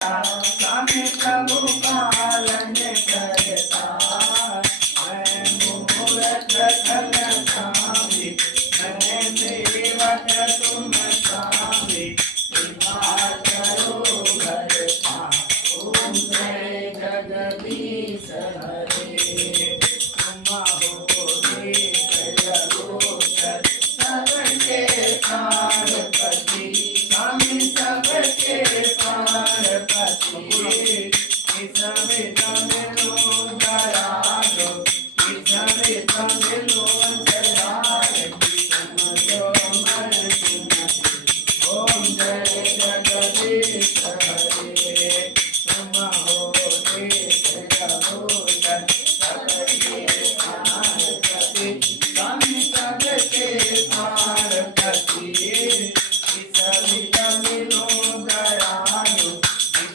स्वामी प्रभु पालन करता मैं मुहूर्त खल स्वामी मैं सेवक तुम स्वामी कृपा करो करता ओम जय जगदीश हरे तुम हो जगोचर सबके पार्वती स्वामी सबके पार्वती सविता